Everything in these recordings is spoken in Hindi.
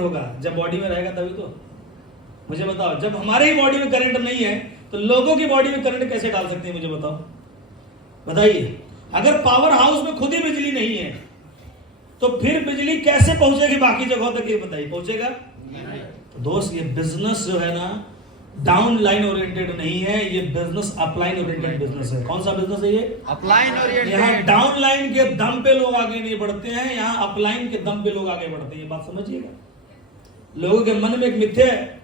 होगा जब बॉडी में रहेगा तभी तो। मुझे बताओ, जब हमारे ही बॉडी में करंट नहीं है तो लोगों की बॉडी में करंट कैसे डाल सकते हैं? मुझे बताओ, बताइए। अगर पावर हाउस में खुद ही बिजली नहीं है तो फिर बिजली कैसे पहुंचेगी बाकी जगहों तक? ये बताइए, पहुंचेगा? तो दोस्त, ये बिजनेस जो है ना, डाउन लाइन ओरिएंटेड नहीं है, ये बिजनेस अपलाइन ओरिएंटेड बिजनेस है। कौन सा बिजनेस है ये? Upline oriented. यहाँ डाउन लाइन के दम पे लोग आगे नहीं बढ़ते हैं, यहाँ अपलाइन के दम पे लोग आगे बढ़ते हैं। ये बात समझिएगा। लोगों के मन में एक मिथ्या है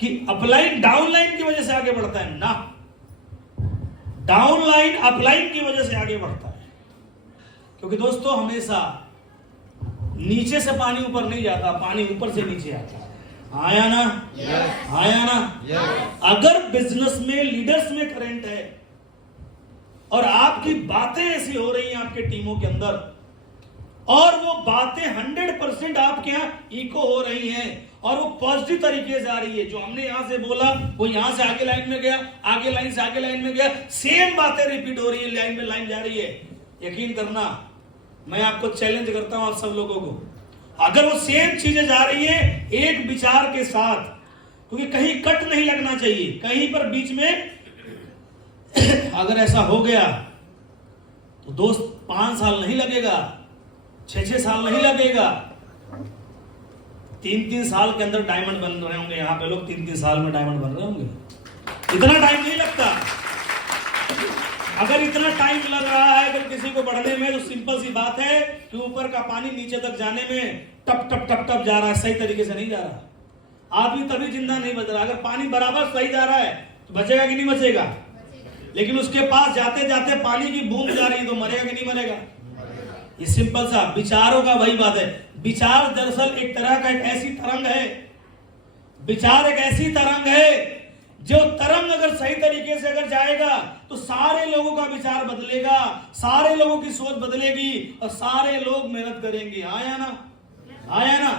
कि अपलाइन डाउन लाइन की वजह से आगे बढ़ता है। ना, डाउन लाइन अपलाइन की वजह से आगे बढ़ता है। क्योंकि दोस्तों, हमेशा नीचे से पानी ऊपर नहीं जाता, पानी ऊपर से नीचे आता है। आया ना? आया ना? अगर बिजनेस में, लीडर्स में करंट है और आपकी बातें ऐसी हो रही हैं आपके टीमों के अंदर, और वो बातें 100% आपके यहां इको हो रही हैं और वो पॉजिटिव तरीके से आ रही है, जो हमने यहां से बोला वो यहां से आगे लाइन में गया, आगे लाइन से आगे लाइन में गया, सेम बातें रिपीट हो रही है, लाइन में लाइन जा रही है। यकीन करना, मैं आपको चैलेंज करता हूं आप सब लोगों को, अगर वो सेम चीजें जा रही है एक विचार के साथ, क्योंकि कहीं कट नहीं लगना चाहिए, कहीं पर बीच में अगर ऐसा हो गया तो दोस्त 5 साल नहीं लगेगा, 6 साल नहीं लगेगा, 3 साल के अंदर डायमंड बन रहे होंगे। यहां पे लोग 3 साल में डायमंड बन रहे होंगे। इतना टाइम नहीं लगता। अगर इतना टाइम लग रहा है अगर किसी को बढ़ने में, तो सिंपल सी बात है कि ऊपर का पानी नीचे तक जाने में टप टप टप टप जा रहा है, सही तरीके से नहीं जा रहा। आदमी तभी जिंदा नहीं बच रहा। अगर पानी बराबर सही जा रहा है तो बचेगा कि नहीं बचेगा? लेकिन उसके पास जाते जाते पानी की बूंद जा रही है तो मरेगा कि नहीं मरेगा? ये सिंपल सा विचारों का वही बात है। विचार दरअसल एक तरह का एक ऐसी तरंग है, विचार एक ऐसी तरंग है जो तरंग अगर सही तरीके से अगर जाएगा तो सारे लोगों का विचार बदलेगा, सारे लोगों की सोच बदलेगी और सारे लोग मेहनत करेंगे। आया ना? आया ना?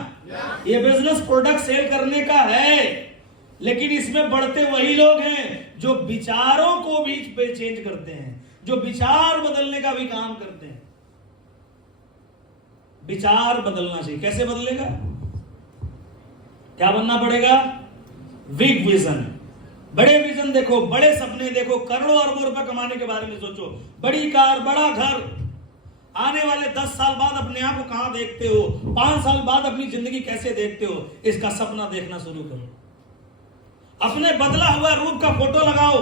ये बिजनेस प्रोडक्ट सेल करने का है, लेकिन इसमें बढ़ते वही लोग हैं जो विचारों को भी चेंज करते हैं, जो विचार बदलने का भी काम करते हैं। विचार बदलना चाहिए। कैसे बदलेगा? क्या बनना पड़ेगा? बिग विजन, बड़े विजन देखो, बड़े सपने देखो, करोड़ों अरबों रुपए कमाने के बारे में सोचो, बड़ी कार, बड़ा घर। आने वाले 10 साल बाद अपने आप को कहां देखते हो, 5 साल बाद अपनी जिंदगी कैसे देखते हो, इसका सपना देखना शुरू करो। अपने बदला हुआ रूप का फोटो लगाओ,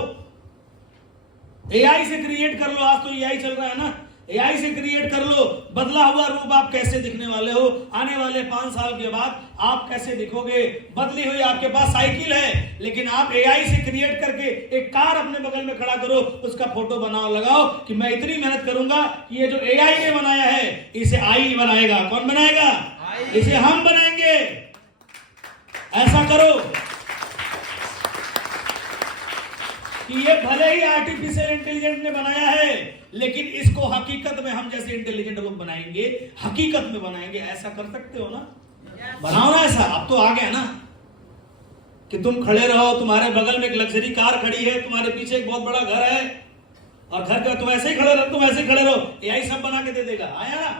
एआई से क्रिएट कर लो। आज तो एआई चल रहा है ना, एआई से क्रिएट कर लो बदला हुआ रूप। आप कैसे दिखने वाले हो आने वाले 5 साल के बाद, आप कैसे दिखोगे? बदली हुई आपके पास साइकिल है, लेकिन आप एआई से क्रिएट करके एक कार अपने बगल में खड़ा करो, उसका फोटो बनाओ, लगाओ कि मैं इतनी मेहनत करूंगा कि ये जो एआई ने बनाया है इसे आई बनाएगा। कौन बनाएगा? इसे हम बनाएंगे। ऐसा करो कि ये भले ही आर्टिफिशियल इंटेलिजेंस ने बनाया है, लेकिन इसको हकीकत में हम जैसे इंटेलिजेंट लोग बनाएंगे, हकीकत में बनाएंगे। ऐसा कर सकते हो ना? बनाओ ना ऐसा। अब तो आ गया ना कि तुम खड़े रहो, तुम्हारे बगल में एक लग्जरी कार खड़ी है, तुम्हारे पीछे एक बहुत बड़ा घर है, और घर का तुम ऐसे ही खड़े रहो, तुम ऐसे ही खड़े रहो, एआई सब बना के दे देगा। आया ना?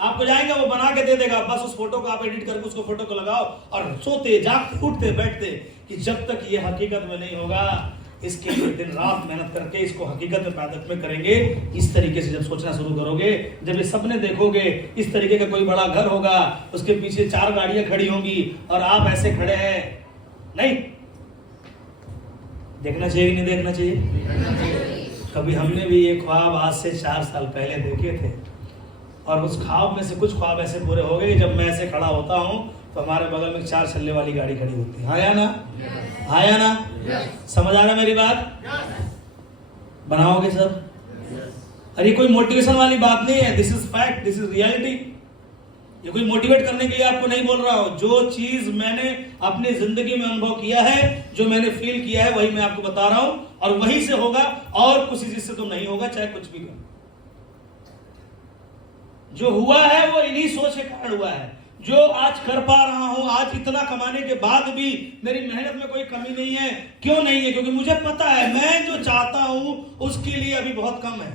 आपको जाएगा वो बना के दे देगा। बस उस फोटो को आप एडिट करके उसको फोटो को लगाओ और सोते जागते उठते बैठते कि जब तक ये हकीकत में नहीं होगा, इसके लिए दिन रात मेहनत करके इसको हकीकत में पैदा में करेंगे। इस तरीके से जब सोचना शुरू करोगे, जब ये सपने देखोगे, इस तरीके का कोई बड़ा घर होगा, उसके पीछे 4 गाड़ियां खड़ी होंगी और आप ऐसे खड़े हैं। नहीं देखना चाहिए कि नहीं देखना चाहिए? कभी हमने भी ये ख्वाब आज से 4 साल पहले देखे थे, और उस ख्वाब में से कुछ ख्वाब ऐसे पूरे हो गए। जब मैं ऐसे खड़ा होता हूं तो हमारे बगल में 4 छल्ले वाली गाड़ी खड़ी होती है। आया ना? आया ना? समझ आ रहा मेरी बात? बनाओगे सब? अरे कोई मोटिवेशन वाली बात नहीं है, this is fact, this is reality. ये कोई मोटिवेट करने के लिए आपको नहीं बोल रहा हूं। जो चीज मैंने अपनी जिंदगी में अनुभव किया है, जो मैंने फील किया है, वही मैं आपको बता रहा हूं, और वही से होगा, और किसी चीज से तो नहीं होगा, चाहे कुछ भी कर। जो हुआ है वो इन्हीं सोच के कारण हुआ है। जो आज कर पा रहा हूं, आज इतना कमाने के बाद भी मेरी मेहनत में कोई कमी नहीं है। क्यों नहीं है? क्योंकि मुझे पता है मैं जो चाहता हूं उसके लिए अभी बहुत कम है।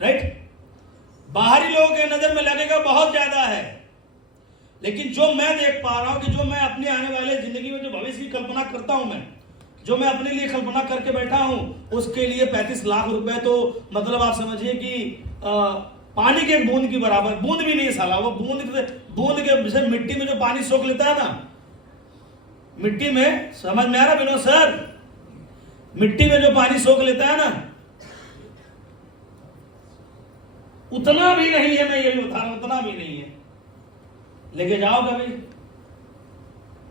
राइट? बाहरी लोगों के नजर में लगेगा बहुत ज्यादा है, लेकिन जो मैं देख पा रहा हूं कि जो मैं अपने आने वाले जिंदगी में जो भविष्य की कल्पना करता हूं, मैं जो मैं अपने लिए कल्पना करके बैठा हूं, उसके लिए 35 लाख रुपए तो मतलब आप समझिए कि पानी के एक बूंद की बराबर, बूंद भी नहीं साला, वो बूंद के जैसे मिट्टी में जो पानी सोख लेता है ना, मिट्टी में, समझ में आ रहा विनोद सर, मिट्टी में जो पानी सोख लेता है ना, उतना भी नहीं है, मैं ये भी बता रहा हूं, उतना भी नहीं है। लेके जाओ कभी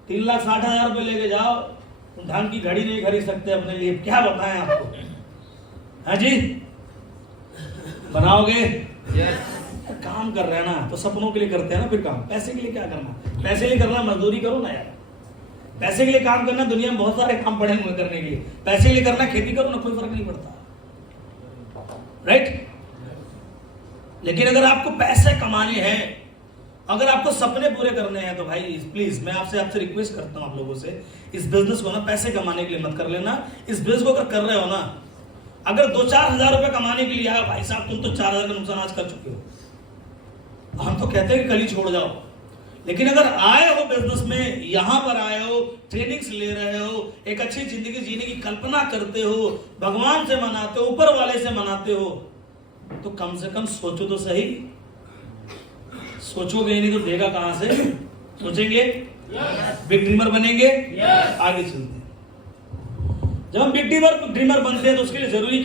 3,60,000 रुपए लेके जाओ, धन की घड़ी नहीं खरीद सकते अपने लिए, क्या बताएं आपको? हाँ जी, बनाओगे? काम कर रहे हैं ना तो सपनों के लिए करते हैं ना, फिर काम पैसे के लिए क्या करना? पैसे के लिए करना मजदूरी करो ना यार, पैसे के लिए काम करना, दुनिया में बहुत सारे काम पड़े हुए करने के लिए, पैसे के लिए करना खेती करो ना, कोई फर्क नहीं पड़ता, राइट? लेकिन अगर आपको पैसे कमाने हैं, अगर आपको सपने पूरे करने हैं, तो भाई प्लीज मैं आपसे रिक्वेस्ट करता हूं आप लोगों से, इस बिजनेस को ना पैसे कमाने के लिए मत कर लेना। इस बिजनेस को अगर कर रहे हो ना, अगर 2-4 हजार रुपए कमाने के लिए आया, भाई साहब तुम तो 4 हजार का नुकसान आज कर चुके हो, हम तो कहते हैं कि कल ही छोड़ जाओ। लेकिन अगर आए हो बिजनेस में, यहां पर आए हो, ट्रेनिंग्स ले रहे हो, एक अच्छी जिंदगी जीने की कल्पना करते हो, भगवान से मनाते हो, ऊपर वाले से मनाते हो, तो कम से कम सोचो तो सही। सोचोगे नहीं तो देगा कहां से? सोचेंगे, बिग ड्रीमर बनेंगे, आगे चलते हैं। जब हम बिग ड्रीमर बनते हैं तो उसके लिए जरूरी